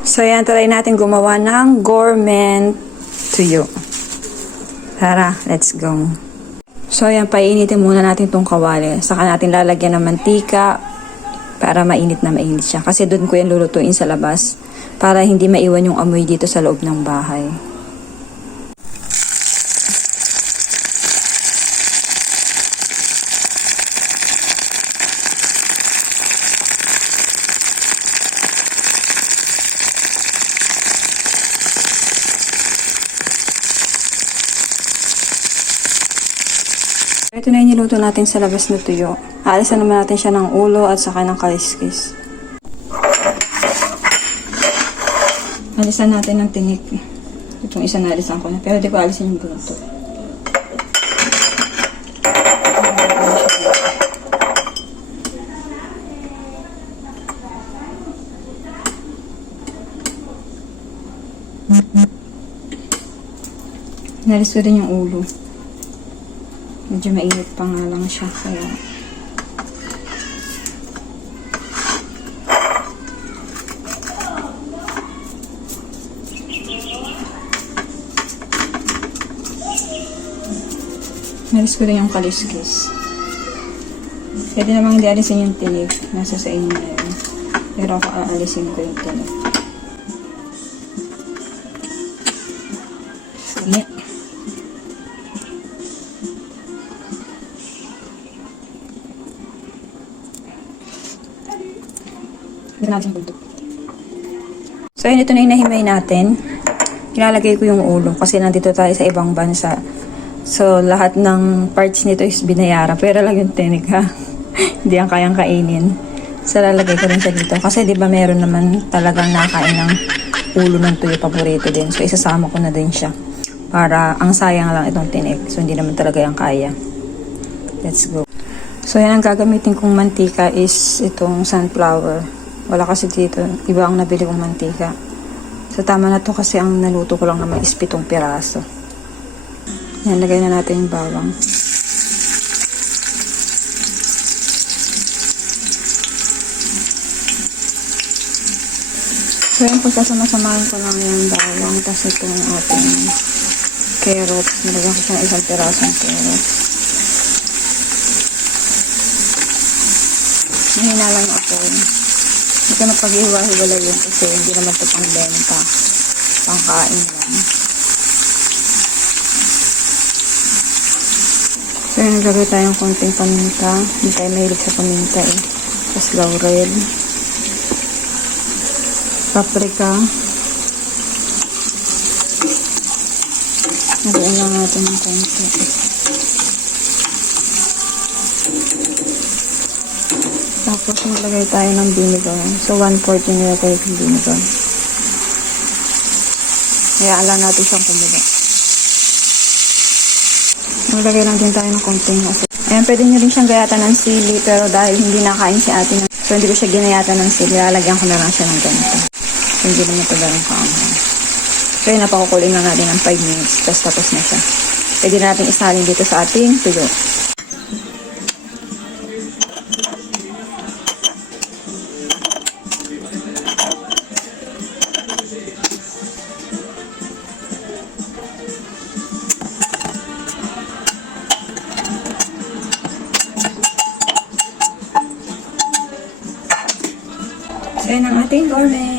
So, yan, try natin gumawa ng gourmet tuyo. Tara, let's go. So, yan, painitin muna natin itong kawali. Saka natin lalagyan ng mantika para mainit na mainit siya. Kasi doon ko yan lulutuin sa labas para hindi maiwan yung amoy dito sa loob ng bahay. Ito na yung niluto natin sa labas na tuyo. Aalisan naman natin siya ng ulo at saka ng kaliskis. Alisan natin ng tinik. Itong isa na alisan ko na. Pero di ko alisan yung buto. Nalis ko din yung ulo. Medyo mainit pa nga lang siya. Kaya nalis ko din yung kaliskis. Pwede namang hindi alisin yung tinig. Nasa sa inyo na yun. Pero ako aalisin ko yung tinig. Init. So, yun, ito na yung nahimay natin. Ilalagay ko yung ulo kasi nandito tayo sa ibang bansa. So, lahat ng parts nito is binayara. Pero lang yung tinik, ha? Hindi ang kayang kainin. So, lalagay ko rin siya dito. Kasi, di ba, meron naman talagang nakain ng ulo ng tuyo. Paborito din. So, isasama ko na din siya. Para, ang sayang lang itong tinik. So, hindi naman talaga yung kaya. Let's go. So, yan ang gagamitin kong mantika is itong sunflower. Wala kasi dito. Iba ang nabili kong mantika. So, tama na to kasi ang naluto ko lang naman is 7 piraso. Yan, lagay na natin yung bawang. So, yan, pagkasama-samahin ko lang yung bawang. Tapos itong ating carrots. Nilagyan ko siya ng 1 pirasong carrots. Mahina lang ako. Hindi ko na pag-iwa-hiwala yun kasi hindi naman ito pang benta. Pangkain lang. So, naglagay tayong konting paminta. Hindi tayo mahilig sa paminta eh. Tapos laurel. Paprika. Nagawin lang natin ng konti. Tapos, maglagay tayo ng vinegar. So, 1/4 yung nilagay yung vinegar. Kaya, ala natin siyang kumulo. Maglagay lang din tayo ng konting asin. Ayan, pwede nyo rin siyang gayatan ng sili. Pero dahil hindi nakain si ate, so hindi ko siya ginayatan ng sili. Lalagyan ko na lang siya ng ganito. So, hindi naman ito ganun kaamang. So, yun, napakukulin lang natin ng 5 minutes. Tapos na siya. Pwede na natin isalin dito sa ating tuyo. Ayan ang ating gourmet.